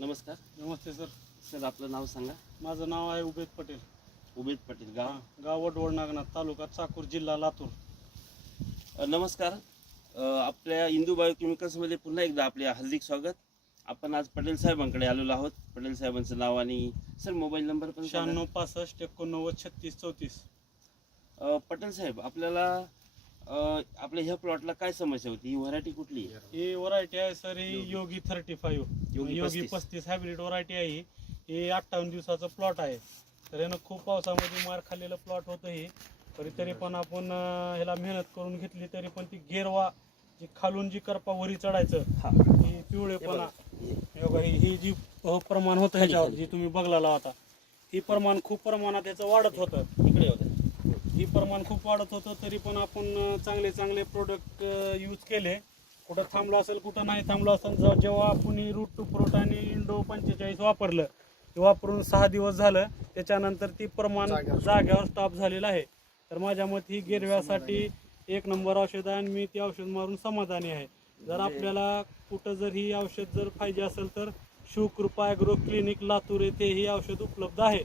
नमस्कार. नमस्ते sir. Sir आपलं नाव सांगा. माझं नाव आहे उबेद पटेल. उबेद पटेल. गाव? गाव वडवळ नागनाथ, तालुका चाकूर, जिल्हा लातूर. नमस्कार. आपल्या इंदू बायोकेमिकल्समध्ये पुन्हा एकदा आपले हार्दिक स्वागत. आपण आज पटेल साहेबांकडे आलेलो आहोत. पटेल साहेबांचं नाव आणि सर मोबाईल नंबर पण सांगा. 96 65 89 36 34. पटेल साहेब, आपल्याला आपल्या ह्या प्लॉटला काय समस्या होती? ही व्हरायटी कुठली आहे? ही व्हरायटी आहे सर, ही योगी 35. योगी 35 हायब्रिड व्हरायटी आहे. ही 58 दिवसाचं प्लॉट आहे. तर यानं खूप पावसामध्ये मार खाल्लेलं प्लॉट होतं. ही तरी पण आपण ह्याला मेहनत करून घेतली, तरी पण ती गेरवा जी खालून जी करपा वरी चढायचं, ही पिवळेपणा ही जी प्रमाण होतं ह्याच्यावर जी तुम्ही बघला होता, ही प्रमाण खूप प्रमाणात याचं वाढत होतं. इकडे होतं. ही प्रमाण खूप वाढत होतं, तरी पण आपण चांगले प्रोडक्ट यूज केले. कुठं थांबलो असेल, कुठं नाही थांबलो असेल. जेव्हा आपण रूट टू फ्रूट आणि इंडो 45 वापरलं, ते वापरून 6 दिवस झालं, त्याच्यानंतर ती प्रमाण जाग्यावर स्टॉप झालेलं आहे. तर माझ्या मते ही गिरव्यासाठी एक नंबर औषध आहे आणि मी ती औषध मारून समाधानी आहे. जर आपल्याला कुठं जर ही औषध जर पाहिजे असेल तर शिवकृपा ॲग्रो क्लिनिक लातूर येथे ही औषध उपलब्ध आहे.